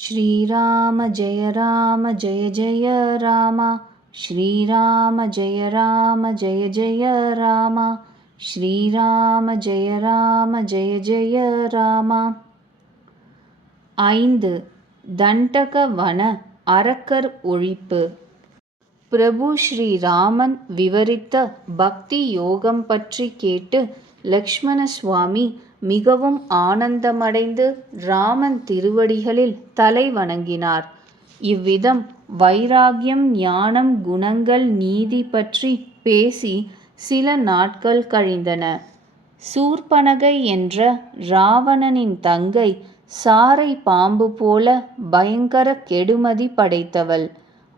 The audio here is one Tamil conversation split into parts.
श्रीराम जय जय राम। श्रीराम जय जय राम। श्रीराम जय जय राम। 5 தண்டகவன அரக்கர் ஒழிப்பு. பிரபு ஸ்ரீராமன் விவரித்த பக்தி யோகம் பற்றி கேட்டு லக்ஷ்மண சுவாமி மிகவும் ஆனந்தமடைந்து ராமன் திருவடிகளில் தலை வணங்கினார். இவ்விதம் வைராகியம், ஞானம், குணங்கள், நீதி பற்றி பேசி சில நாட்கள் கழிந்தன. சூர்பனகை என்ற ராவணனின் தங்கை சாரை பாம்பு போல பயங்கர கெடுமதி படைத்தவள்.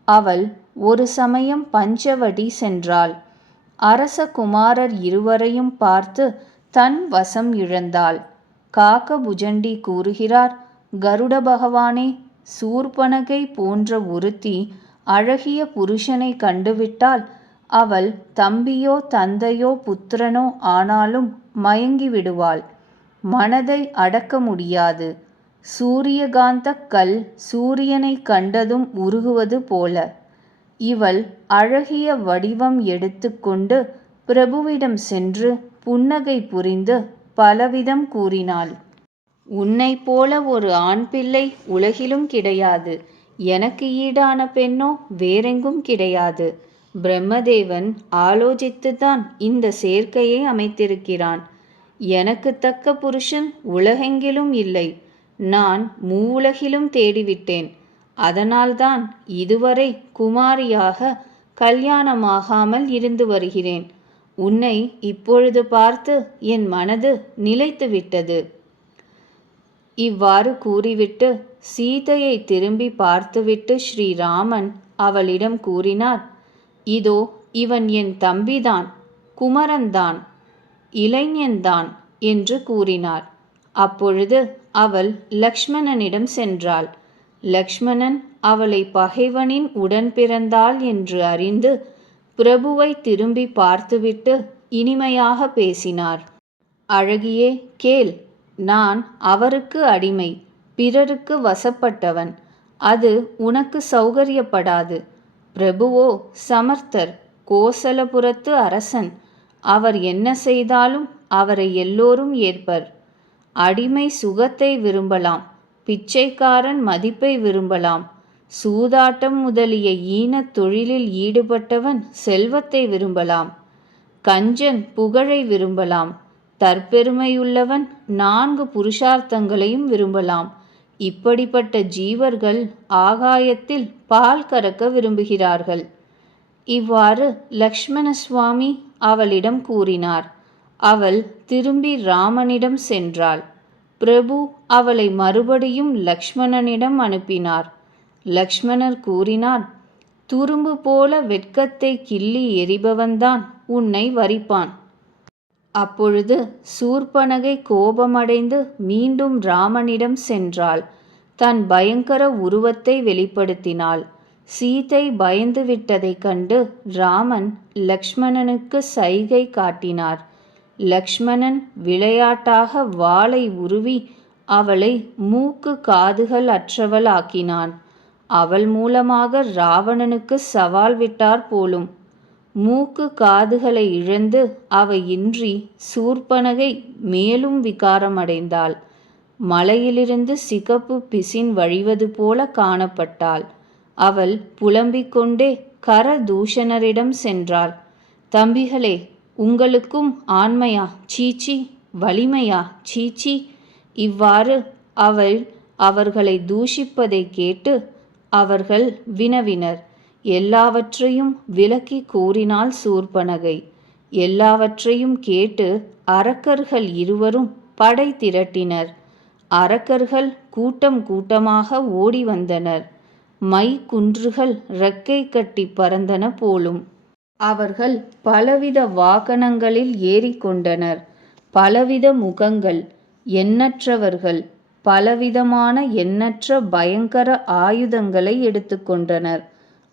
அவள் ஒரு சமயம் பஞ்சவடி சென்றாள். அரச குமாரர் இருவரையும் பார்த்து தன் வசம் இழந்தாள். காகபுஜண்டி கூறுகிறார், கருட பகவானே, சூர்பனகை போன்ற ஒருத்தி அழகிய புருஷனை கண்டுவிட்டால் அவள் தம்பியோ தந்தையோ புத்திரனோ ஆனாலும் மயங்கி விடுவாள். மனதை அடக்க முடியாது. சூரியகாந்த கல் சூரியனை கண்டதும் உருகுவது போல. இவள் அழகிய வடிவம் எடுத்துக்கொண்டு பிரபுவிடம் சென்று புன்னகை புரிந்து பலவிதம் கூறினாள். உன்னை போல ஒரு ஆண் பிள்ளை உலகிலும் கிடையாது. எனக்கு ஈடான பெண்ணோ வேறெங்கும் கிடையாது. பிரம்மதேவன் ஆலோசித்துத்தான் இந்த சேர்க்கையை அமைத்திருக்கிறான். எனக்கு தக்க புருஷன் உலகெங்கிலும் இல்லை. நான் மூவுலகிலும் தேடிவிட்டேன். அதனால்தான் இதுவரை குமாரியாக கல்யாணமாகாமல் இருந்து வருகிறேன். உன்னை இப்பொழுது பார்த்து என் மனது நிலைத்துவிட்டது. இவ்வாறு கூறிவிட்டு சீதையை திரும்பி பார்த்துவிட்டு ஸ்ரீராமன் அவளிடம் கூறினார், இதோ இவன் என் தம்பிதான், குமரன்தான், இளைஞன்தான் என்று கூறினார். அப்பொழுது அவள் லக்ஷ்மணனிடம் சென்றாள். லக்ஷ்மணன் அவளை பகைவனின் உடன் பிறந்தாள் என்று அறிந்து பிரபுவை திரும்பி பார்த்துவிட்டு இனிமையாக பேசினார். அழகியே, கேள், நான் அவருக்கு அடிமை, பிறருக்கு வசப்பட்டவன். அது உனக்கு சௌகரியப்படாது. பிரபுவோ சமர்த்தர், கோசலபுரத்து அரசன். அவர் என்ன செய்தாலும் அவரை எல்லோரும் ஏற்பர். அடிமை சுகத்தை விரும்பலாம், பிச்சைக்காரன் மதிப்பை விரும்பலாம். சூதாட்டம் முதலிய ஈனத் தொழிலில் ஈடுபட்டவன் செல்வத்தை விரும்பலாம். கஞ்சன் புகழை விரும்பலாம். தற்பெருமையுள்ளவன் 4 புருஷார்த்தங்களையும் விரும்பலாம். இப்படிப்பட்ட ஜீவர்கள் ஆகாயத்தில் பால் கறக்க விரும்புகிறார்கள். இவ்வாறு லக்ஷ்மண சுவாமி அவளிடம் கூறினார். அவள் திரும்பி ராமனிடம் சென்றாள். பிரபு அவளை மறுபடியும் லக்ஷ்மணனிடம் அனுப்பினார். லக்ஷ்மணர் கூறினார், துரும்பு போல வெட்கத்தை கிள்ளி எறிபவன்தான் உன்னை வரிப்பான். அப்பொழுது சூர்பனகை கோபமடைந்து மீண்டும் ராமனிடம் சென்றாள். தன் பயங்கர உருவத்தை வெளிப்படுத்தினாள். சீதை பயந்து விட்டதைக் கண்டு ராமன் லக்ஷ்மணனுக்கு சைகை காட்டினார். லக்ஷ்மணன் விளையாட்டாக வாளை உருவி அவளை மூக்கு காதுகள் அற்றவள் ஆக்கினான். அவள் மூலமாக ராவணனுக்கு சவால் விட்டார் போலும். மூக்கு காதுகளை இழந்து அவை இன்றி சூர்பனகை மேலும் விகாரமடைந்தாள். மலையிலிருந்து சிகப்பு பிசின் வழிவது போல காணப்பட்டாள். அவள் புலம்பிக் கொண்டே கரதூஷணரிடம் சென்றாள். தம்பிகளே, உங்களுக்கும் ஆண்மையா சீச்சி, வலிமையா சீச்சி. இவ்வாறு அவர்களை தூஷிப்பதை கேட்டு அவர்கள் வினவினர். எல்லாவற்றையும் விளக்கி கூறினாள் சூர்பனகை. எல்லாவற்றையும் கேட்டு அரக்கர்கள் இருவரும் படை திரட்டினர். அரக்கர்கள் கூட்டம் கூட்டமாக ஓடி வந்தனர். மை குன்றுகள் இறக்கை கட்டி பறந்தன போலும். அவர்கள் பலவித வாகனங்களில் ஏறிக்கொண்டனர். பலவித முகங்கள், எண்ணற்றவர்கள், பலவிதமான எண்ணற்ற பயங்கர ஆயுதங்களை எடுத்துக்கொண்டனர்.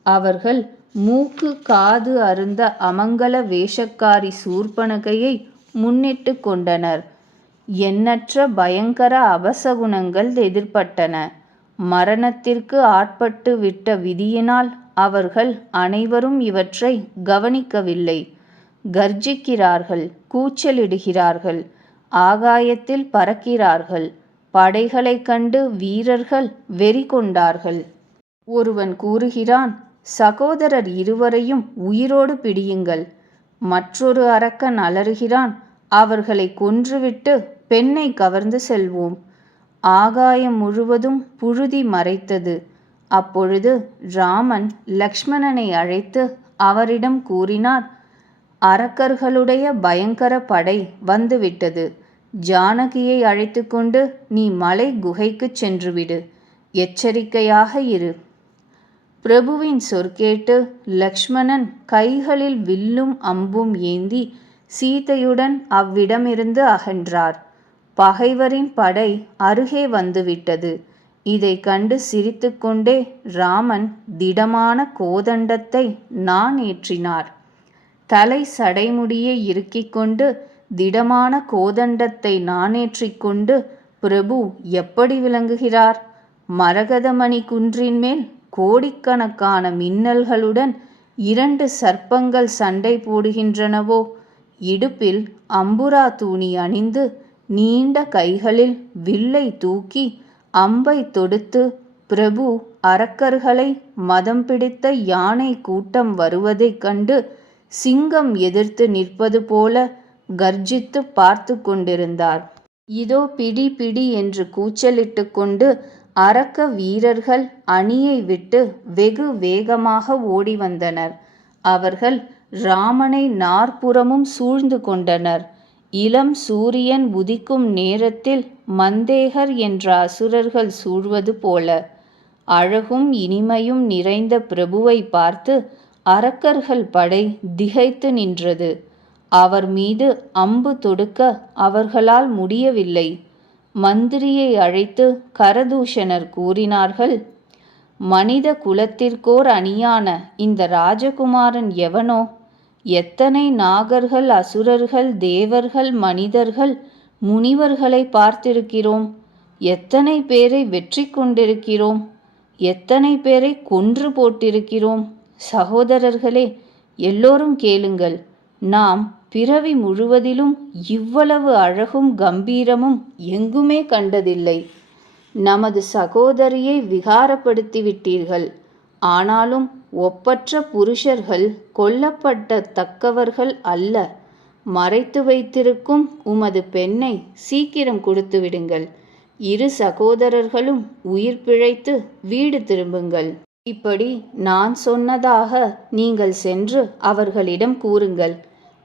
அவர்கள் மூக்கு காது அருந்த அமங்கல வேஷக்காரி சூர்பனகையை முன்னிட்டு கொண்டனர். எண்ணற்ற பயங்கர அபசகுணங்கள் எதிர்பட்டன. மரணத்திற்கு ஆட்பட்டு விட்ட விதியினால் அவர்கள் அனைவரும் இவற்றை கவனிக்கவில்லை. கர்ஜிக்கிறார்கள், கூச்சலிடுகிறார்கள், ஆகாயத்தில் பறக்கிறார்கள். படைகளைக் கண்டு வீரர்கள் வெறி கொண்டார்கள். ஒருவன் கூறுகிறான், சகோதரர் இருவரையும் உயிரோடு பிடியுங்கள். மற்றொரு அரக்கன் அலறுகிறான், அவர்களை கொன்றுவிட்டு பெண்ணை கவர்ந்து செல்வோம். ஆகாயம் முழுவதும் புழுதி மறைத்தது. அப்பொழுது ராமன் லக்ஷ்மணனை அழைத்து அவரிடம் கூறினார், அரக்கர்களுடைய பயங்கர படை வந்துவிட்டது. ஜானகியை அழைத்து கொண்டு நீ மலை குகைக்குச் சென்றுவிடு. எச்சரிக்கையாக இரு. பிரபுவின் சொற்கேட்டு லக்ஷ்மணன் கைகளில் வில்லும் அம்பும் ஏந்தி சீதையுடன் அவ்விடமிருந்து அகன்றார். பகைவரின் படை அருகே வந்துவிட்டது. இதை கண்டு சிரித்துக்கொண்டே ராமன் திடமான கோதண்டத்தை ஏற்றினார். தலை சடைமுடியை இறுக்கிக் கொண்டு திடமான கோதண்டத்தை நாணேற்றிக் கொண்டு பிரபு எப்படி விளங்குகிறார்? மரகதமணி குன்றின் மேல் கோடிக்கணக்கான மின்னல்களுடன் 2 சர்ப்பங்கள் சண்டை போடுகின்றனவோ, இடுப்பில் அம்புரா தூணி அணிந்து நீண்ட கைகளில் வில்லை தூக்கி அம்பை தொடுத்து பிரபு அரக்கர்களை மதம் பிடித்த யானை கூட்டம் வருவதைக் கண்டு சிங்கம் எதிர்த்து நிற்பது போல கர்ஜித்து பார்த்து கொண்டிருந்தார். இதோ பிடி பிடி என்று கூச்சலிட்டு கொண்டு அரக்க வீரர்கள் அணியை விட்டு வெகு வேகமாக ஓடி வந்தனர். அவர்கள் ராமனை நாற்புறமும் சூழ்ந்து கொண்டனர். இளம் சூரியன் உதிக்கும் நேரத்தில் மந்தேகர் என்ற அசுரர்கள் சூழ்வது போல. அழகும் இனிமையும் நிறைந்த பிரபுவை பார்த்து அரக்கர்கள் படை திகைத்து நின்றது. அவர் மீது அம்பு தொடுக்க அவர்களால் முடியவில்லை. மந்திரியை அழைத்து கரதூஷணர் கூறினார்கள், மனித குலத்திற்கோர் அணியான இந்த ராஜகுமாரன் எவனோ? எத்தனை நாகர்கள், அசுரர்கள், தேவர்கள், மனிதர்கள், முனிவர்களை பார்த்திருக்கிறோம். எத்தனை பேரை வெற்றி கொண்டிருக்கிறோம். எத்தனை பேரை கொன்று போட்டிருக்கிறோம். சகோதரர்களே, எல்லோரும் கேளுங்கள். நாம் பிறவி முழுவதிலும் இவ்வளவு அழகும் கம்பீரமும் எங்குமே கண்டதில்லை. நமது சகோதரியை விகாரப்படுத்திவிட்டீர்கள். ஆனாலும் ஒப்பற்ற புருஷர்கள் கொல்லப்பட்ட தக்கவர்கள் அல்ல. மறைத்து வைத்திருக்கும் உமது பெண்ணை சீக்கிரம் கொடுத்து விடுங்கள். 2 சகோதரர்களும் உயிர் பிழைத்து வீடு திரும்புங்கள். இப்படி நான் சொன்னதாக நீங்கள் சென்று அவர்களிடம் கூறுங்கள்.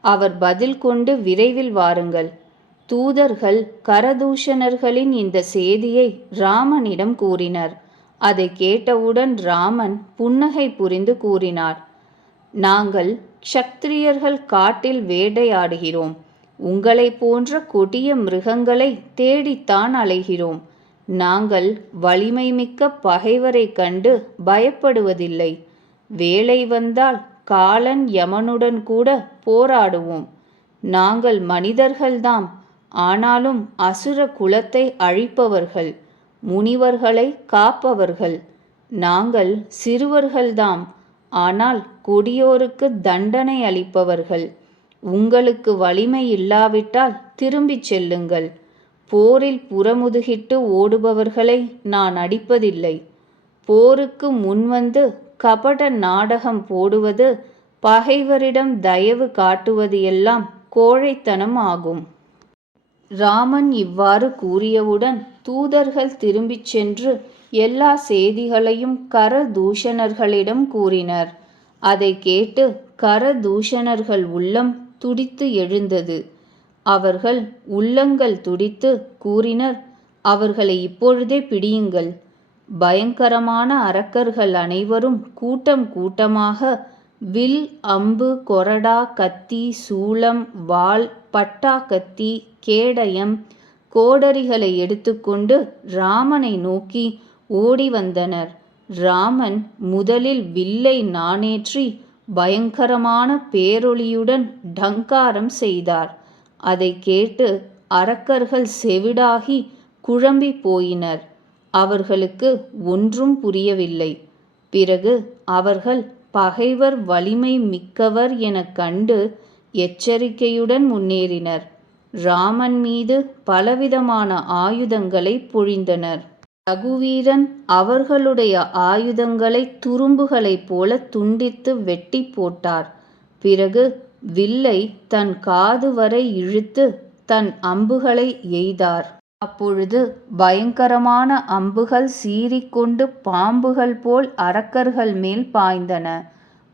அவர் பதில் கொண்டு விரைவில் வாருங்கள். தூதர்கள் கரதூஷணர்களின் இந்த செய்தியை ராமனிடம் கூறினர். அதை கேட்டவுடன் ராமன் புன்னகை புரிந்து கூறினார், நாங்கள் க்ஷத்திரியர்கள் காட்டில் வேட்டையாடுகிறோம். உங்களைப் போன்ற கொடிய மிருகங்களை தேடித்தான் அலைகிறோம். நாங்கள் வலிமை மிக்க பகைவரை கண்டு பயப்படுவதில்லை. வேளை வந்தால் காலன் யமனுடன் கூட போராடுவோம். நாங்கள் மனிதர்கள்தாம், ஆனாலும் அசுர குலத்தை அழிப்பவர்கள், முனிவர்களை காப்பவர்கள். நாங்கள் சிறுவர்கள்தாம், ஆனால் கொடியோருக்கு தண்டனை அளிப்பவர்கள். உங்களுக்கு வலிமை இல்லாவிட்டால் திரும்பிச் செல்லுங்கள். போரில் புறமுதுகிட்டு ஓடுபவர்களை நான் அடிப்பதில்லை. போருக்கு முன்வந்து கபட நாடகம் போடுவது, பகைவரிடம் தயவு காட்டுவது எல்லாம் கோழைத்தனம் ஆகும். ராமன் இவ்வாறு கூறியவுடன் தூதர்கள் திரும்பிச் சென்று எல்லா செய்திகளையும் கரதூஷணர்களிடம் கூறினர். அதை கேட்டு கரதூஷணர்கள் உள்ளம் துடித்து எழுந்தது. அவர்கள் உள்ளங்கள் துடித்து கூறினர், அவர்களை இப்பொழுதே பிடியுங்கள். பயங்கரமான அரக்கர்கள் அனைவரும் கூட்டம் கூட்டமாக வில், அம்பு, கொரடா, கத்தி, சூலம், வாள், பட்டா கத்தி, கேடயம், கோடரிகளை எடுத்துக்கொண்டு ராமனை நோக்கி ஓடி வந்தனர். ராமன் முதலில் வில்லை நாணேற்றி பயங்கரமான பேரொளியுடன் டங்காரம் செய்தார். அதை கேட்டு அரக்கர்கள் செவிடாகி குழம்பி போயினர். அவர்களுக்கு ஒன்றும் புரியவில்லை. பிறகு அவர்கள் பகைவர் வலிமை மிக்கவர் எனக் கண்டு எச்சரிக்கையுடன் முன்னேறினர். ராமன் மீது பலவிதமான ஆயுதங்களை பொழிந்தனர். ரகுவீரன் அவர்களுடைய ஆயுதங்களை துரும்புகளைப் போல துண்டித்து வெட்டி போட்டார். பிறகு வில்லை தன் காது வரை இழுத்து தன் அம்புகளை எய்தார். அப்பொழுது பயங்கரமான அம்புகள் சீறிக்கொண்டு பாம்புகள் போல் அரக்கர்கள் மேல் பாய்ந்தன.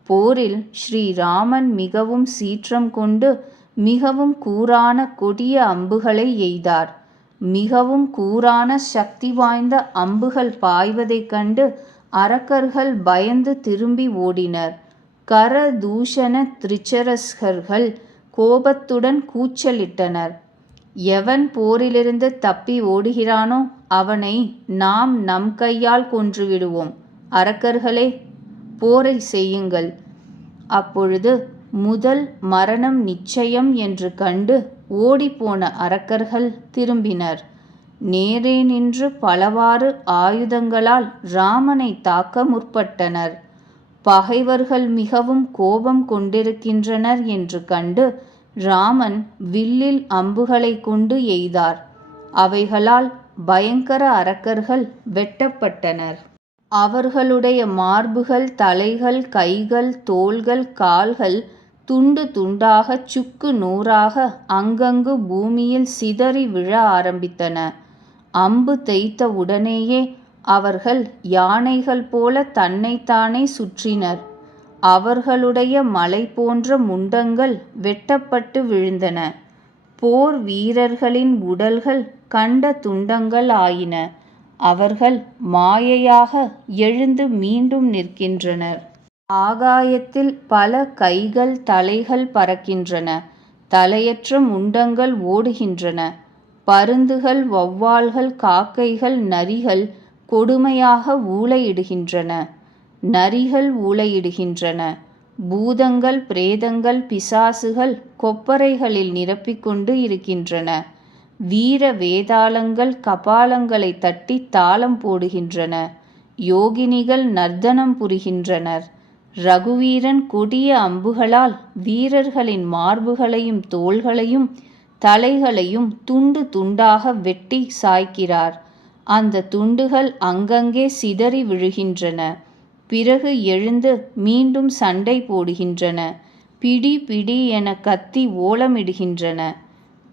போரில் ஸ்ரீராமன் மிகவும் சீற்றம் கொண்டு மிகவும் கூரான கொடிய அம்புகளை எய்தார். மிகவும் கூரான சக்தி வாய்ந்த அம்புகள் பாய்வதைக் கண்டு அரக்கர்கள் பயந்து திரும்பி ஓடினர். கரதூஷண திரிச்சரஸ்கர்கள் கோபத்துடன் கூச்சலிட்டனர். எவன் போரிலிருந்து தப்பி ஓடுகிறானோ அவனை நாம் நம் கையால் கொன்றுவிடுவோம். அரக்கர்களே, போரை செய்யுங்கள். அப்பொழுது முதல் மரணம் நிச்சயம் என்று கண்டு ஓடிப்போன அரக்கர்கள் திரும்பினர். நேரே நின்று பலவாறு ஆயுதங்களால் ராமனை தாக்க முற்பட்டனர். பகைவர்கள் மிகவும் கோபம் கொண்டிருக்கின்றனர் என்று கண்டு ராமன் வில்லில் அம்புகளை கொண்டு எய்தார். அவைகளால் பயங்கர அரக்கர்கள் வெட்டப்பட்டனர். அவர்களுடைய மார்புகள், தலைகள், கைகள், தோள்கள், கால்கள் துண்டு துண்டாக சுக்கு நூறாக அங்கங்கு பூமியில் சிதறி விழ ஆரம்பித்தன. அம்பு தைத்த உடனேயே அவர்கள் யானைகள் போல தன்னைத்தானே சுற்றினர். அவர்களுடைய மலை போன்ற முண்டங்கள் வெட்டப்பட்டு விழுந்தன. போர் வீரர்களின் உடல்கள் கண்ட துண்டங்கள் ஆயின. அவர்கள் மாயையாக எழுந்து மீண்டும் நிற்கின்றனர். ஆகாயத்தில் பல கைகள், தலைகள் பறக்கின்றன. தலையற்ற முண்டங்கள் ஓடுகின்றன. பருந்துகள், வௌவால்கள், காக்கைகள், நரிகள் கொடுமையாக ஊளையிடுகின்றன. நரிகள் ஊளையிடுகின்றன. பூதங்கள், பிரேதங்கள், பிசாசுகள் கொப்பரைகளில் நிரப்பிக்கொண்டு இருக்கின்றன. வீர வேதாளங்கள் கபாலங்களை தட்டி தாளம் போடுகின்றன. யோகினிகள் நர்த்தனம் புரிகின்றனர். ரகுவீரன் கொடிய அம்புகளால் வீரர்களின் மார்புகளையும் தோள்களையும் தலைகளையும் துண்டு துண்டாக வெட்டி சாய்க்கிறார். அந்த துண்டுகள் அங்கங்கே சிதறி விழுகின்றன. பிறகு எழுந்து மீண்டும் சண்டை போடுகின்றன. பிடி பிடி என கத்தி ஓலமிடுகின்றன.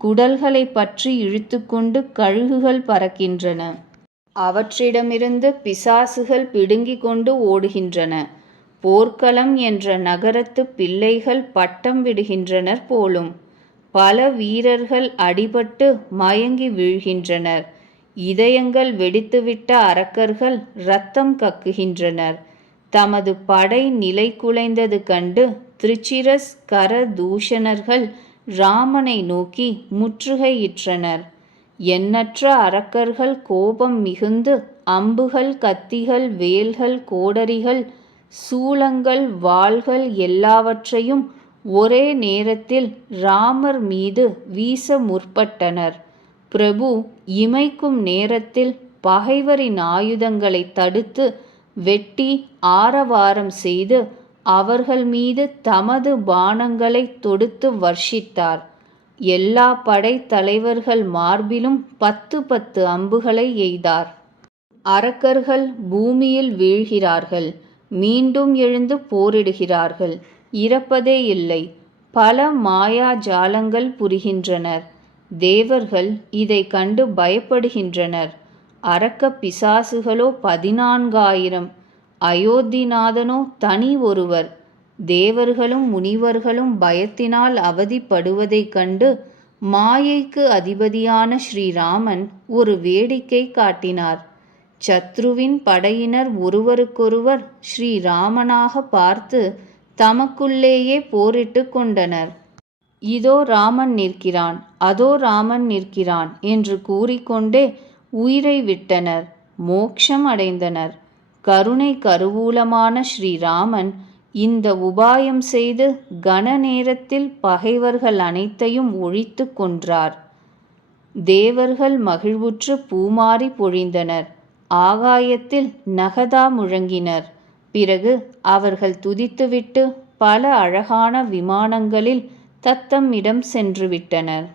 குடல்களை பற்றி இழுத்துக்கொண்டு கழுகுகள் பறக்கின்றன. அவற்றிடமிருந்து பிசாசுகள் பிடுங்கிக் கொண்டு ஓடுகின்றன. போர்க்களம் என்ற நகரத்து பிள்ளைகள் பட்டம் விடுகின்றனர் போலும். பல வீரர்கள் அடிபட்டு மயங்கி வீழ்கின்றனர். இதயங்கள் வெடித்துவிட்ட அரக்கர்கள் இரத்தம் கக்குகின்றனர். தமது படை நிலை குலைந்தது கண்டு திரிச்சிரஸ் கரதூஷணர்கள் ராமனை நோக்கி முற்றுகையிட்டனர். எண்ணற்ற அரக்கர்கள் கோபம் மிகுந்து அம்புகள், கத்திகள், வேல்கள், கோடரிகள், சூலங்கள், வாள்கள் எல்லாவற்றையும் ஒரே நேரத்தில் ராமர் மீது வீச முற்பட்டனர். பிரபு இமைக்கும் நேரத்தில் பகைவரின் ஆயுதங்களை தடுத்து வெட்டி ஆரவாரம் செய்து அவர்கள் மீது தமது பாணங்களை தொடுத்து வர்ஷித்தார். எல்லா படை தலைவர்கள் மார்பிலும் 10 அம்புகளை எய்தார். அரக்கர்கள் பூமியில் வீழ்கிறார்கள். மீண்டும் எழுந்து போரிடுகிறார்கள். இறப்பதே இல்லை. பல மாயா ஜாலங்கள் புரிகின்றனர். தேவர்கள் இதை கண்டு பயப்படுகின்றனர். அரக்க பிசாசுகளோ 14,000. அயோத்திநாதனோ தனி ஒருவர். தேவர்களும் முனிவர்களும் பயத்தினால் அவதிப்படுவதைக் கண்டு மாயைக்கு அதிபதியான ஸ்ரீராமன் ஒரு வேடிக்கை காட்டினார். சத்ருவின் படையினர் ஒருவருக்கொருவர் ஸ்ரீராமனாக பார்த்து தமக்குள்ளேயே போரிட்டு கொண்டனர். இதோ ராமன் நிற்கிறான், அதோ ராமன் நிற்கிறான் என்று கூறிக்கொண்டே உயிரை விட்டனர். மோட்சம் அடைந்தனர். கருணை கருவூலமான ஸ்ரீராமன் இந்த உபாயம் செய்து கன நேரத்தில் பகைவர்கள் அனைத்தையும் ஒழித்து கொன்றார். தேவர்கள் மகிழ்வுற்று பூமாரி பொழிந்தனர். ஆகாயத்தில் நகதா முழங்கினர். பிறகு அவர்கள் துதித்துவிட்டு பல அழகான விமானங்களில் தத்தம் இடம் சென்று விட்டனர்.